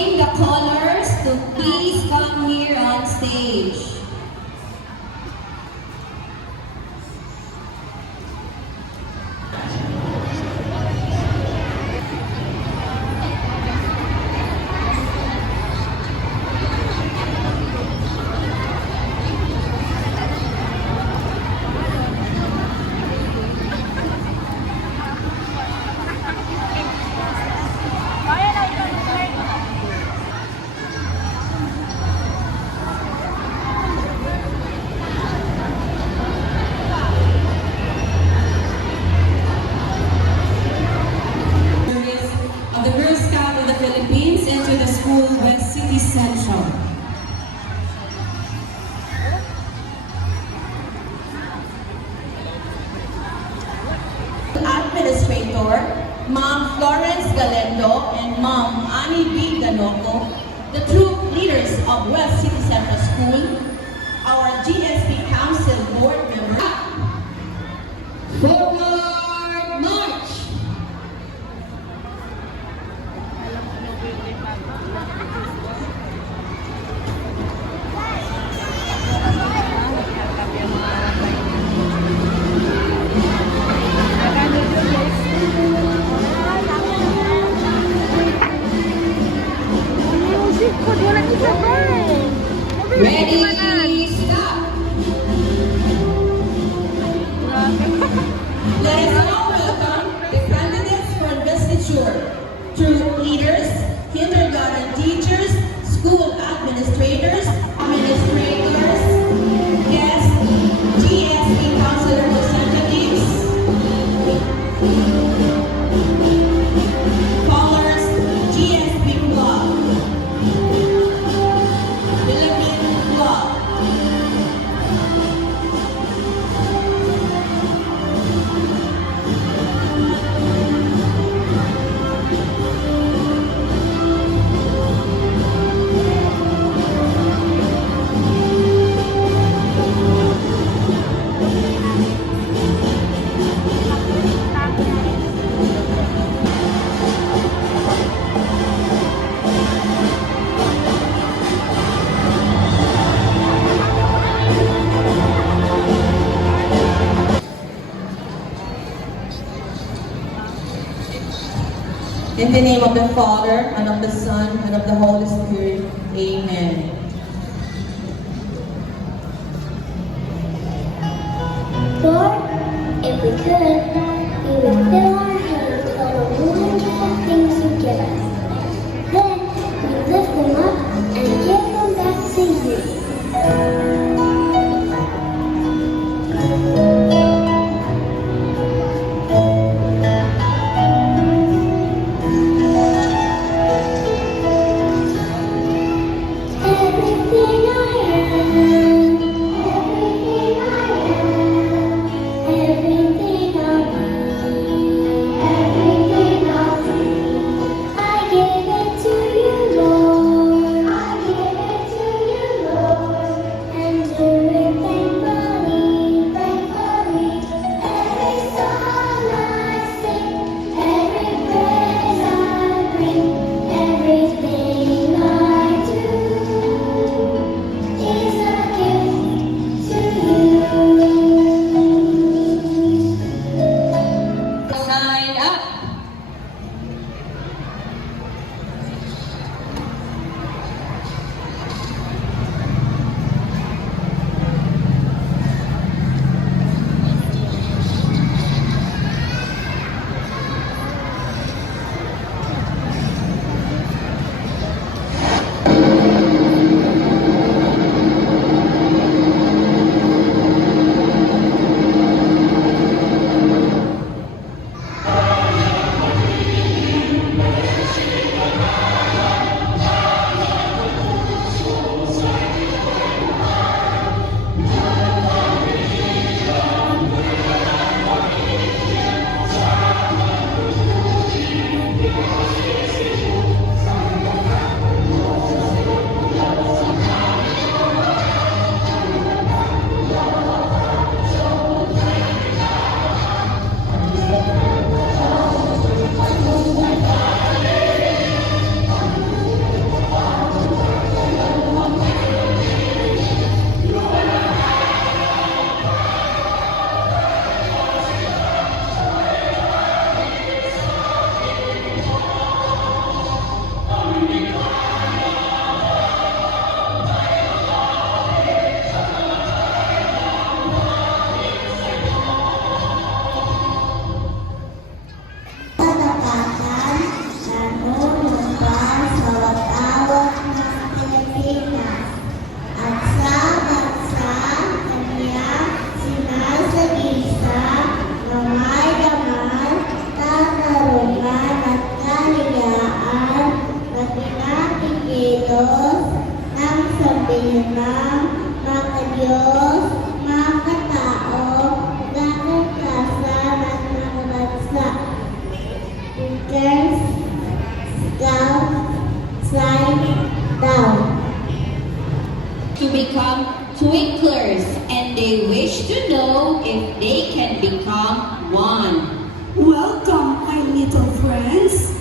asking the callers to please come here on stage. Philippines into the school West City Central. Administrator, Ma'am Florence Galendo and Ma'am Annie B. Ganoco, the troop leaders of West City Central School, our GSP Council board members. Forward march! Ready, stop! Let us now welcome the candidates for investiture, troop leaders, kindergarten teachers, school administrators, guests, GSP Council representatives, callers, GSP Club, Philippine Club. In the name of the Father, and of the Son, and of the Holy Spirit. Amen. Lord, if we could, we would fill our hands with all the wonderful things you give us. Then we lift them up and give them back to you. Everything I am, everything I am, everything I be, everything I be. kawat-awat ng Pilipinas at sa bansa kanya sinasagisa na may laman, katarungan at kaliyaan na pinakikilos ng sambihinang mga Diyos, mga katao, kakakasan at mga bansa. Girls, Scout, Slide Down. To become twinklers, and they wish to know if they can become one. Welcome, my little friends.